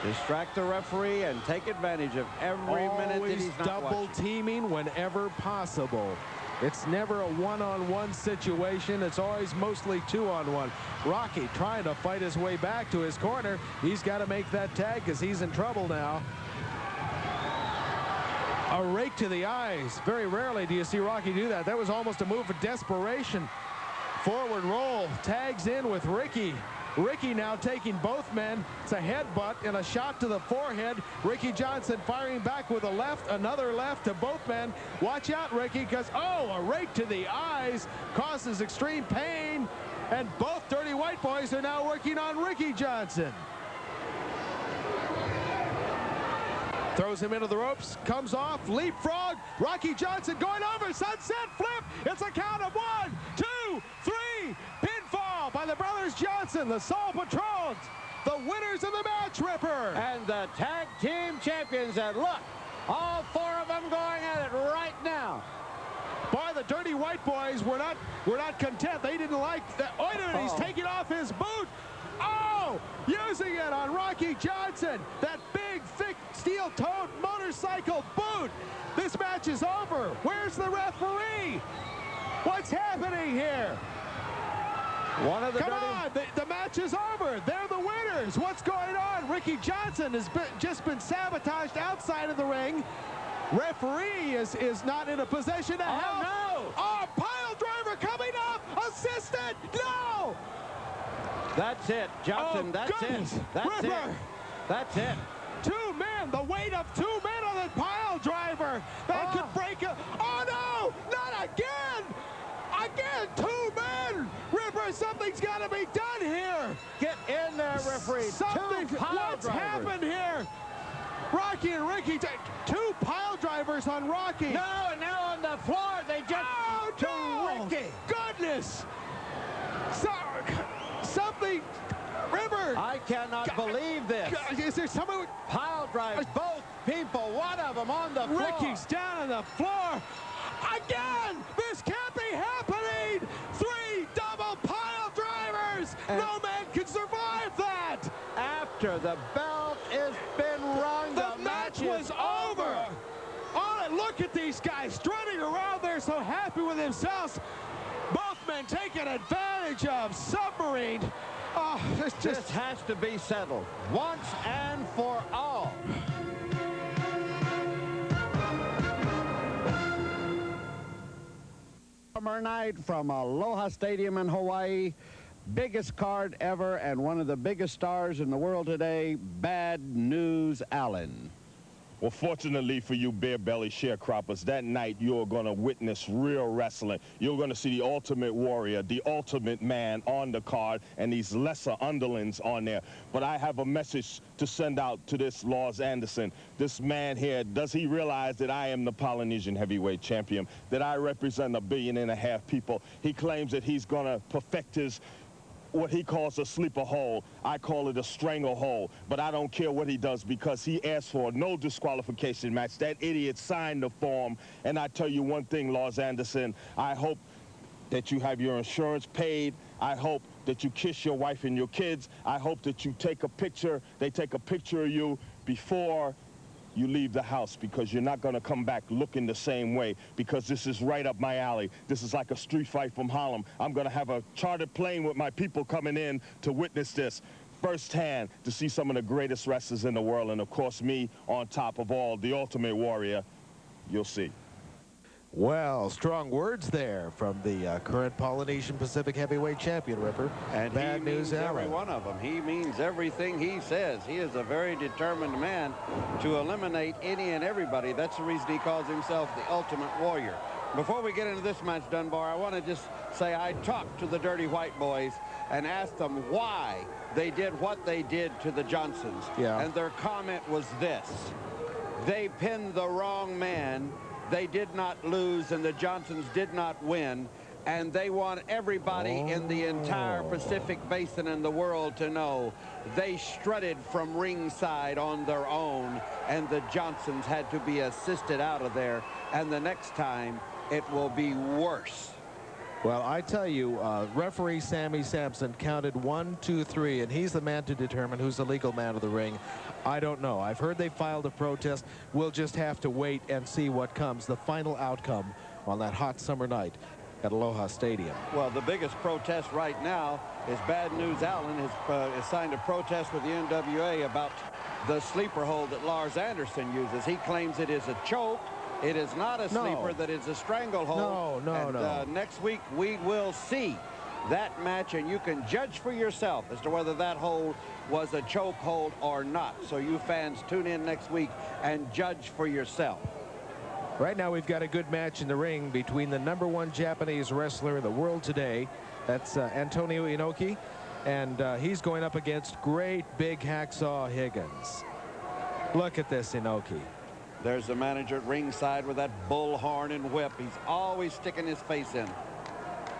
Distract the referee and take advantage of every minute that he's not double watching. teaming whenever possible. It's never a one-on-one situation. It's always mostly two-on-one. Rocky trying to fight his way back to his corner. He's got to make that tag because he's in trouble now. A rake to the eyes. Very rarely do you see Rocky do that. That was almost a move of desperation. Forward roll. Tags in with Ricky. Ricky now taking both men. It's a headbutt and a shot to the forehead. Ricky Johnson firing back with a left, another left to both men. Watch out, Ricky, because, oh, a rake to the eyes causes extreme pain. And both dirty white boys are now working on Ricky Johnson. Throws him into the ropes, comes off, leapfrog. Rocky Johnson going over, sunset flip. It's a count of 1, 2, 3. Pinfall by the brothers Johnson, the Soul Patrons, the winners of the match, Ripper. And the tag team champions. And look, all 4 of them going at it right now. Boy, the dirty white boys were not content. They didn't like that. Wait a minute, he's taking off his boot. Oh, using it on Rocky Johnson. That big, thick, steel-toed motorcycle boot. This match is over. Where's the referee? What's happening here? One of the Come on, the match is over. They're the winners. What's going on? Ricky Johnson has just been sabotaged outside of the ring. Referee is not in a position to help. No! Oh, pile driver coming up. Assistant. No! That's it, Johnson. Oh, that's goodness. it. That's Ripper. it. That's it. 2 men, the weight of 2 men on the pile driver. That could break a. Oh no! Not again! Again, 2 men! Ripper, something's got to be done here. Get in there, referee. Something. 2 pile What's drivers. happened here? Rocky and Ricky, 2 pile drivers on Rocky. No, and now on the floor, they just Oh, no! Ricky. Goodness! Something. Ripper. I cannot believe this. Is there someone? Pile drive, both people, one of them on the floor. Ricky's down on the floor. Again! This can't be happening! 3 double pile drivers! No man can survive that! After the bell has been rung, The match was over! Oh, and look at these guys strutting around there so happy with themselves. Both men taking advantage of Submarine. Oh, it's This just... has to be settled once and for all. Summer night from Aloha Stadium in Hawaii. Biggest card ever and one of the biggest stars in the world today, Bad News Allen. Well, fortunately for you beer belly sharecroppers, that night you're going to witness real wrestling. You're going to see the Ultimate Warrior, the Ultimate Man on the card, and these lesser underlings on there. But I have a message to send out to this Lars Anderson. This man here, does he realize that I am the Polynesian heavyweight champion, that I represent 1.5 billion people? He claims that he's going to perfect his what he calls a sleeper hold. I call it a stranglehold, but I don't care what he does because he asked for a no disqualification match. That idiot signed the form, and I tell you one thing, Lars Anderson, I hope that you have your insurance paid. I hope that you kiss your wife and your kids. I hope that you take a picture, they take a picture of you before you leave the house, because you're not going to come back looking the same way, because this is right up my alley. This is like a street fight from Harlem. I'm going to have a chartered plane with my people coming in to witness this firsthand, to see some of the greatest wrestlers in the world, and of course me on top of all, the Ultimate Warrior. You'll see. Well, strong words there from the current Polynesian Pacific heavyweight champion, Ripper. And Bad he News means every Allen. one of them. He means everything he says. He is a very determined man to eliminate any and everybody. That's the reason he calls himself the Ultimate Warrior. Before we get into this match, Dunbar, I want to just say I talked to the Dirty White Boys and asked them why they did what they did to the Johnsons. Yeah. And their comment was this: they pinned the wrong man. they did not lose and the Johnsons did not win. And they want everybody in the entire Pacific Basin and the world to know they strutted from ringside on their own, and the Johnsons had to be assisted out of there. And the next time, it will be worse. Well, I tell you, referee Sammy Sampson counted 1, 2, 3, and he's the man to determine who's the legal man of the ring. I don't know. I've heard they filed a protest. We'll just have to wait and see what comes, the final outcome on that hot summer night at Aloha Stadium. Well, the biggest protest right now is Bad News Allen has signed a protest with the NWA about the sleeper hold that Lars Anderson uses. He claims it is a choke. It is not a sleeper, that is a stranglehold. No. Next week, we will see that match, and you can judge for yourself as to whether that hold was a choke hold or not. So you fans tune in next week and judge for yourself. Right now, we've got a good match in the ring between the #1 Japanese wrestler in the world today. That's Antonio Inoki, and he's going up against great big Hacksaw Higgins. Look at this Inoki. There's the manager at ringside with that bullhorn and whip. He's always sticking his face in.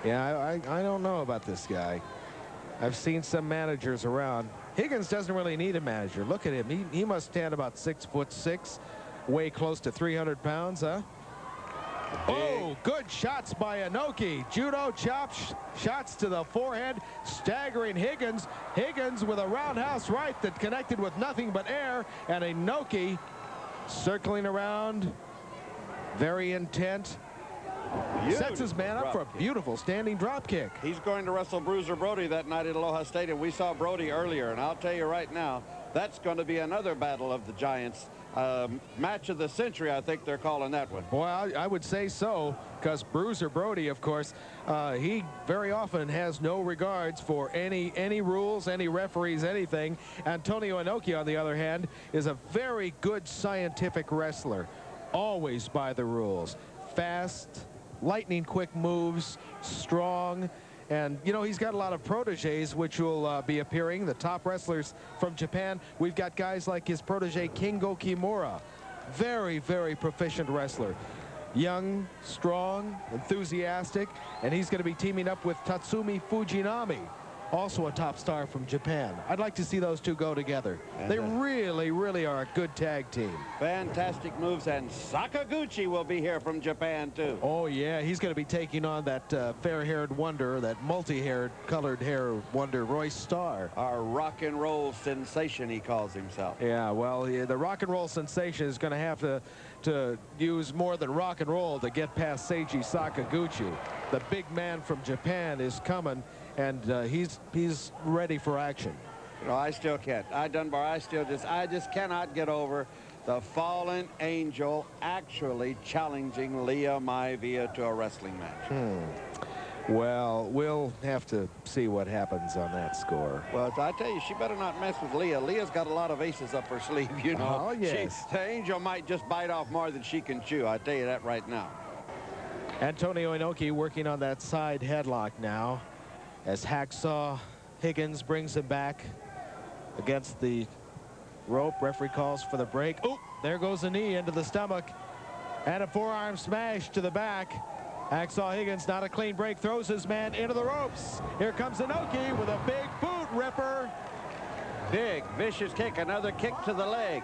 Yeah, I don't know about this guy. I've seen some managers around. Higgins doesn't really need a manager. Look at him. He must stand about 6'6", weigh close to 300 pounds, huh? Oh, good shots by Inoki. Judo chops, shots to the forehead, staggering Higgins. Higgins with a roundhouse right that connected with nothing but air, and Inoki circling around, very intent. Sets his man up for a beautiful standing drop kick. He's going to wrestle Bruiser Brody that night at Aloha Stadium. We saw Brody earlier, and I'll tell you right now, that's going to be another battle of the giants. Match of the century, I think they're calling that one. Boy, I would say so, because Bruiser Brody, of course, he very often has no regards for any rules, any referees, anything. Antonio Inoki, on the other hand, is a very good scientific wrestler, always by the rules. Fast, lightning quick moves, strong. And, you know, he's got a lot of proteges which will be appearing, the top wrestlers from Japan. We've got guys like his protege, Kingo Kimura. Very, very proficient wrestler. Young, strong, enthusiastic. And he's going to be teaming up with Tatsumi Fujinami, also a top star from Japan. I'd like to see those two go together. And they really, really are a good tag team. Fantastic moves, and Sakaguchi will be here from Japan, too. Oh, yeah, he's going to be taking on that fair-haired wonder, that multi-haired, colored hair wonder, Royce Starr. Our rock and roll sensation, he calls himself. Yeah, well, the rock and roll sensation is going to have to use more than rock and roll to get past Seiji Sakaguchi. The big man from Japan is coming, and he's ready for action. You know, I still can't. Dunbar, I just cannot get over the fallen angel actually challenging Leah Maivia to a wrestling match. Well, we'll have to see what happens on that score. Well, I tell you, she better not mess with Leah. Leah's got a lot of aces up her sleeve, you know. Oh, yes. The angel might just bite off more than she can chew. I tell you that right now. Antonio Inoki working on that side headlock now, as Hacksaw Higgins brings him back against the rope. Referee calls for the break. Oh, there goes a knee into the stomach, and a forearm smash to the back. Hacksaw Higgins, not a clean break, throws his man into the ropes. Here comes Inoki with a big boot ripper. Big, vicious kick, another kick to the leg.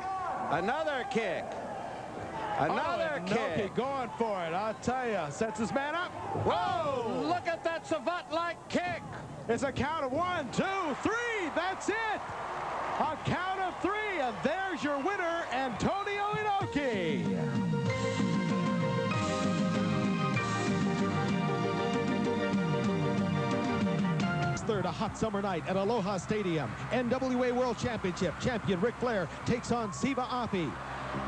Another kick. Another kick. Inoki going for it, I'll tell you. Sets his man up. Whoa! Look at that savant-like kick. It's a count of 1, 2, 3. That's it. A count of 3, and there's your winner, Antonio Inoki. Third, a hot summer night at Aloha Stadium. NWA World Championship champion Ric Flair takes on Siva Api.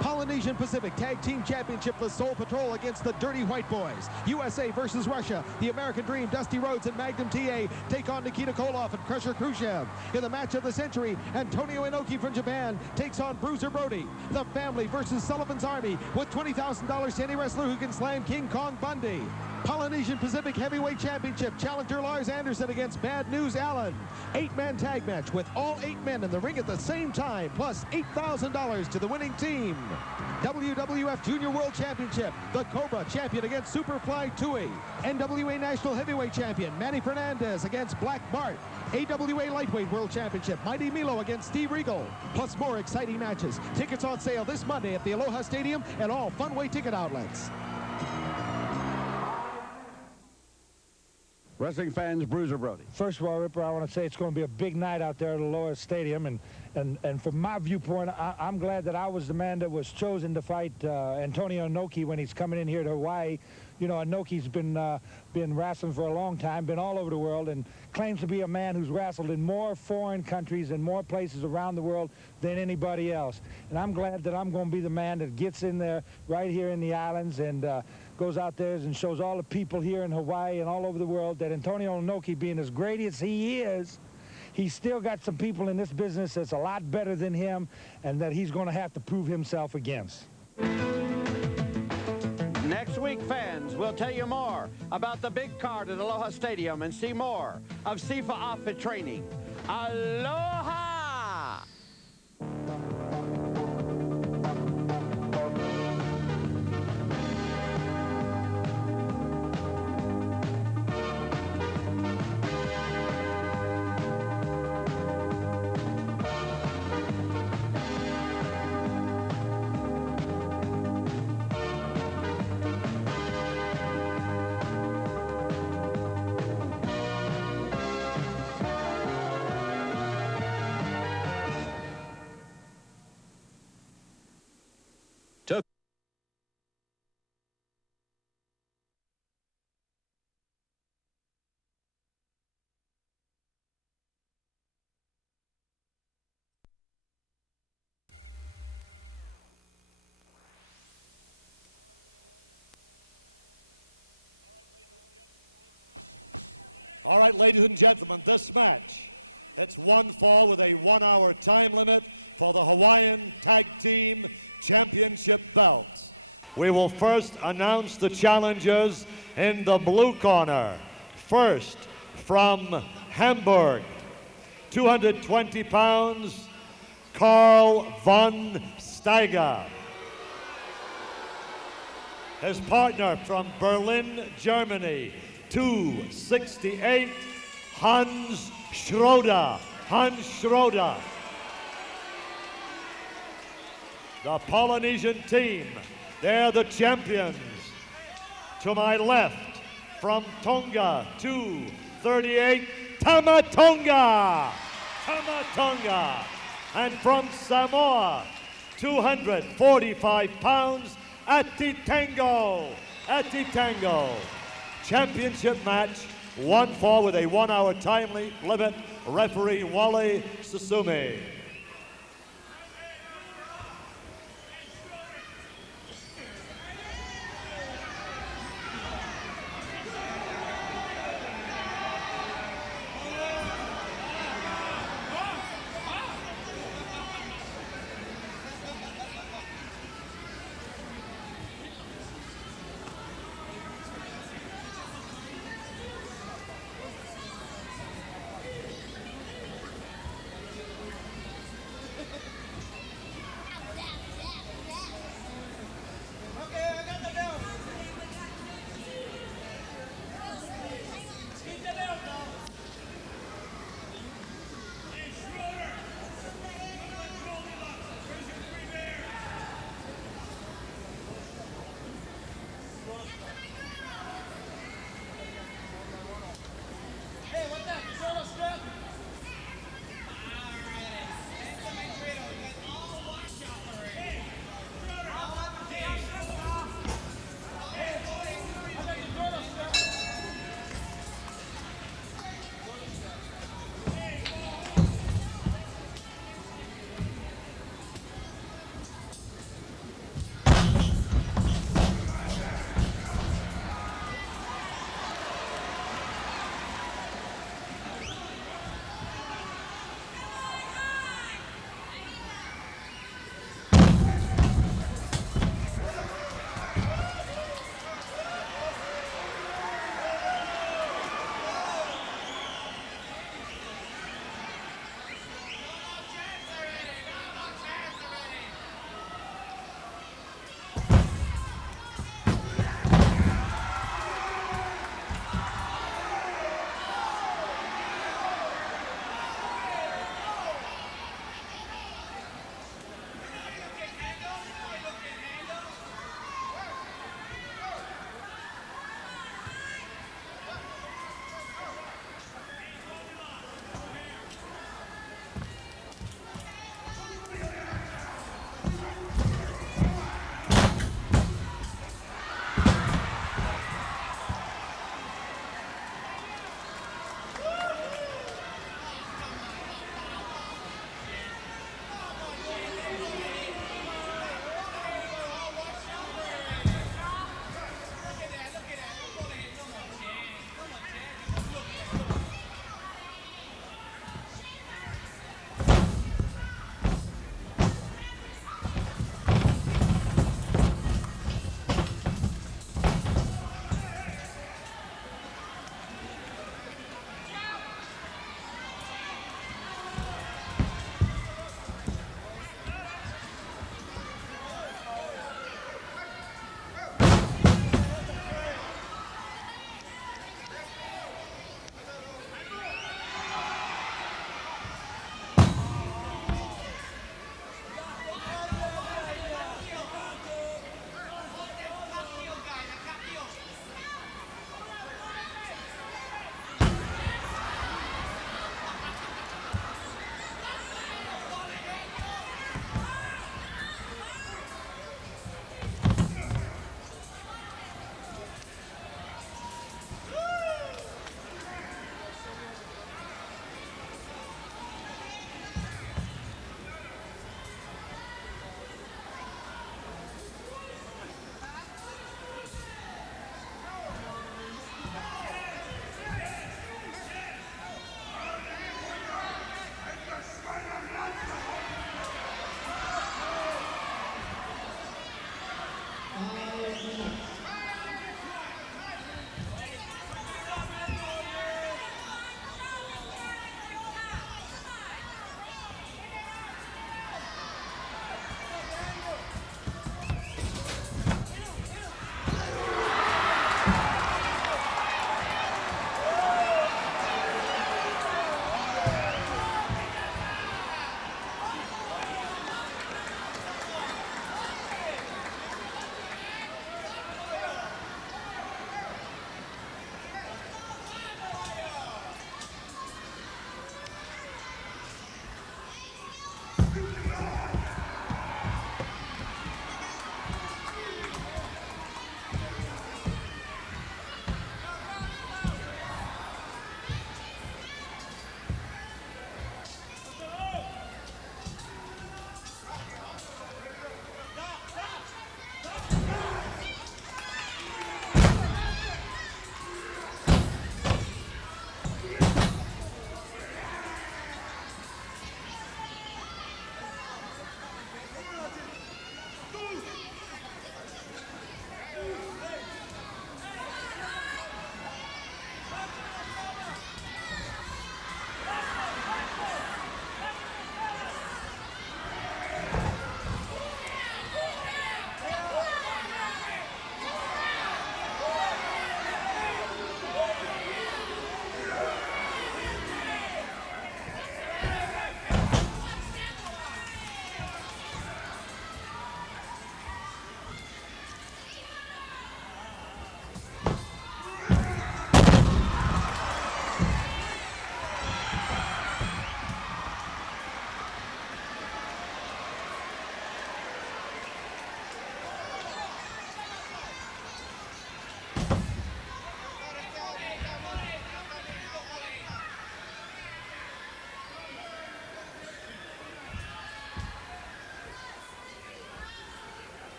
Polynesian Pacific Tag Team Championship, the Soul Patrol against the Dirty White Boys. USA versus Russia. The American Dream, Dusty Rhodes and Magnum TA take on Nikita Koloff and Crusher Khrushchev. In the match of the century, Antonio Inoki from Japan takes on Bruiser Brody. The Family versus Sullivan's Army with $20,000 to any wrestler who can slam King Kong Bundy. Polynesian Pacific Heavyweight Championship. Challenger Lars Anderson against Bad News Allen. 8-man tag match with all 8 men in the ring at the same time, plus $8,000 to the winning team. WWF Junior World Championship. The Cobra champion against Superfly Tui. NWA National Heavyweight Champion Manny Fernandez against Black Bart. AWA Lightweight World Championship Mighty Milo against Steve Regal. Plus more exciting matches. Tickets on sale this Monday at the Aloha Stadium and all Funway ticket outlets. Wrestling fans, Bruiser Brody. First of all, Ripper, I want to say it's going to be a big night out there at Aloha Stadium, and from my viewpoint, I'm glad that I was the man that was chosen to fight Antonio Inoki when he's coming in here to Hawaii. You know, Inoki's been wrestling for a long time, been all over the world, and claims to be a man who's wrestled in more foreign countries and more places around the world than anybody else. And I'm glad that I'm going to be the man that gets in there right here in the islands and goes out there and shows all the people here in Hawaii and all over the world that Antonio Inoki, being as great as he is, he's still got some people in this business that's a lot better than him, and that he's going to have to prove himself against. Next week, fans, we'll tell you more about the big card at Aloha Stadium and see more of Sifa Outfit Training. Aloha! All right, ladies and gentlemen, this match, it's one fall with a 1-hour time limit for the Hawaiian Tag Team Championship belts. We will first announce the challengers in the blue corner. First, from Hamburg, 220 pounds, Karl von Steiger. His partner from Berlin, Germany, 268, Hans Schroeder. Hans Schroeder. The Polynesian team, they're the champions. To my left, from Tonga, 238, Tama Tonga. Tama Tonga. And from Samoa, 245 pounds, Ati Tango. Ati Tango. Championship match, one fall with a 1-hour time limit. Referee Wale Susume.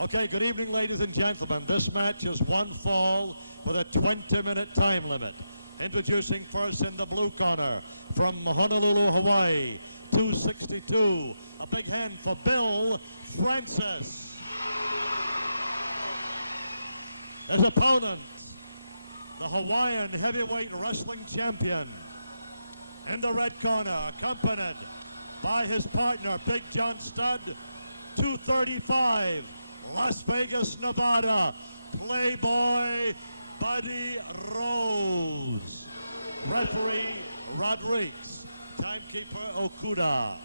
Okay, good evening, ladies and gentlemen. This match is one fall with a 20-minute time limit. Introducing first in the blue corner from Honolulu, Hawaii, 262. A big hand for Bill Francis. His opponent, the Hawaiian heavyweight wrestling champion. In the red corner, accompanied by his partner, Big John Studd, 235, Las Vegas, Nevada, Playboy Buddy Rose. Referee Rodriguez, timekeeper Okuda.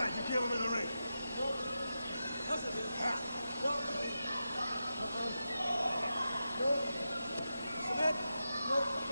right. You kill him in the ring. Nope. That's it. Nope. Nope. Submit. Nope.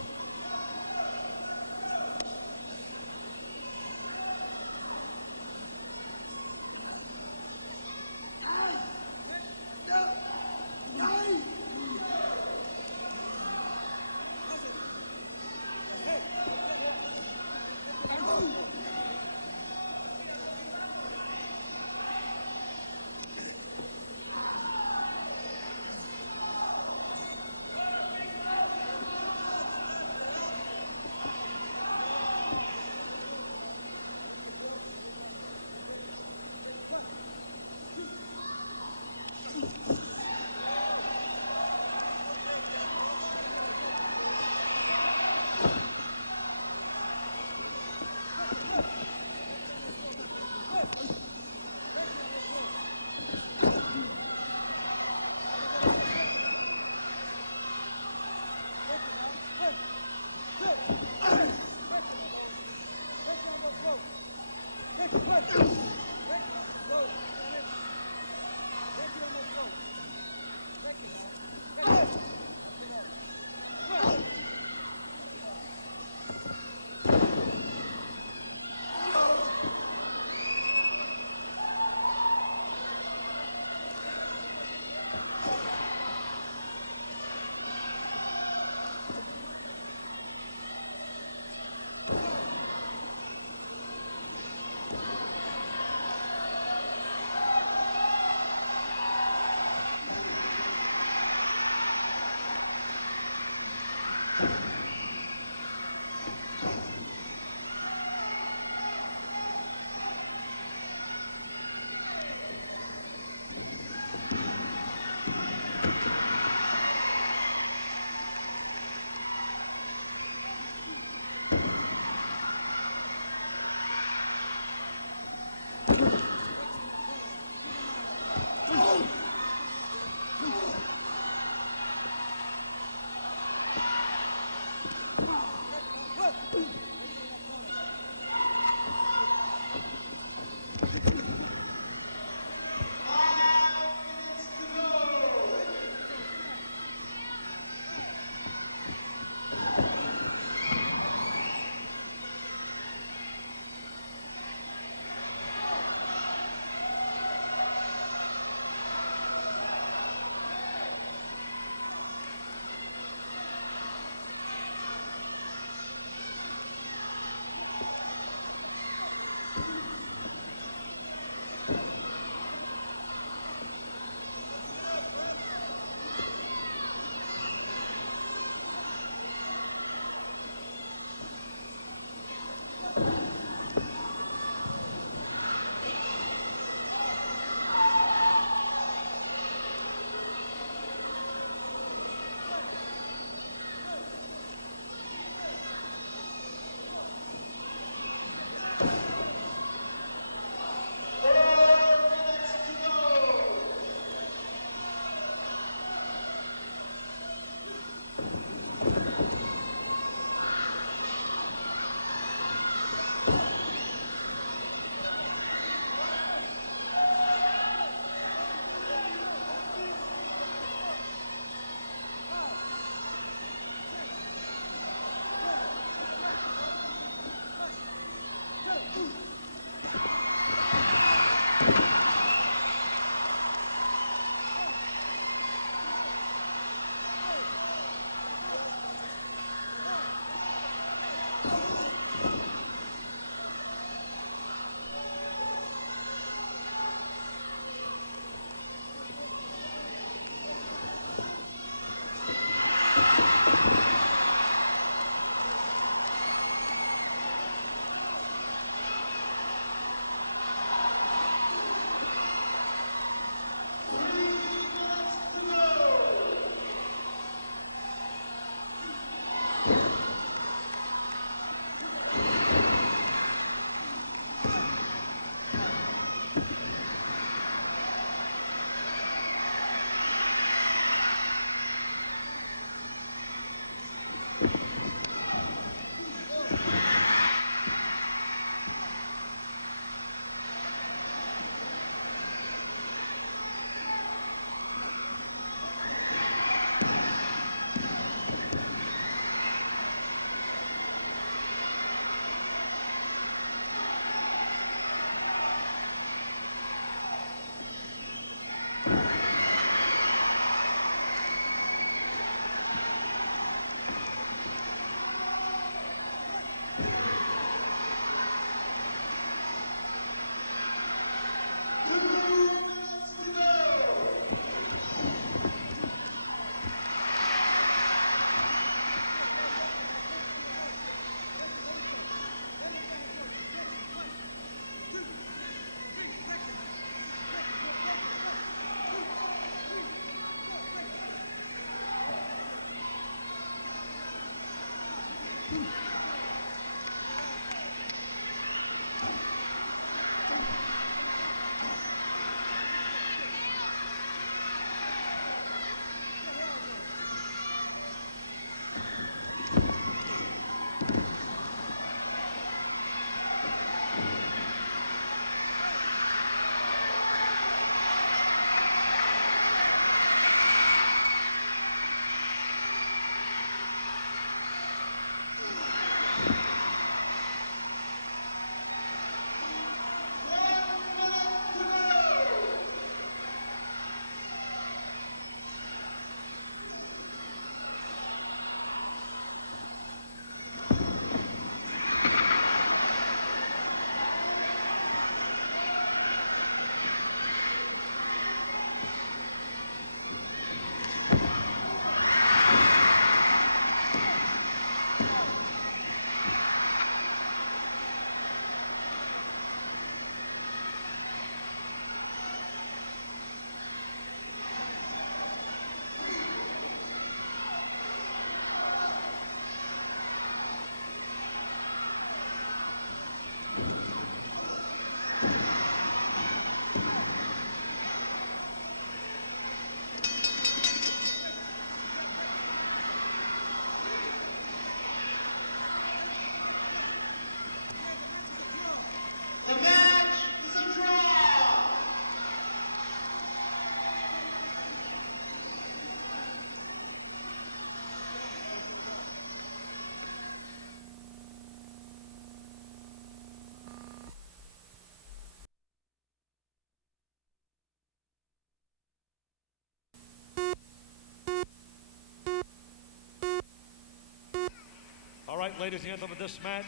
right, ladies and gentlemen, this match,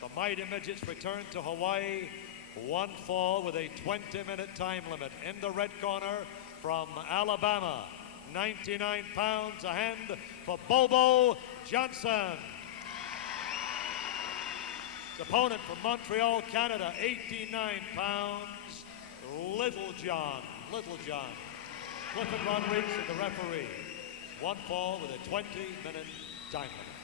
the Mighty Midgets return to Hawaii. One fall with a 20-minute time limit. In the red corner from Alabama, 99 pounds, a hand for Bobo Johnson. His opponent from Montreal, Canada, 89 pounds, Little John. Clifford Rodriguez is the referee. One fall with a 20-minute time limit.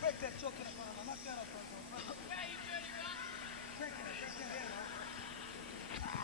Break that head, huh?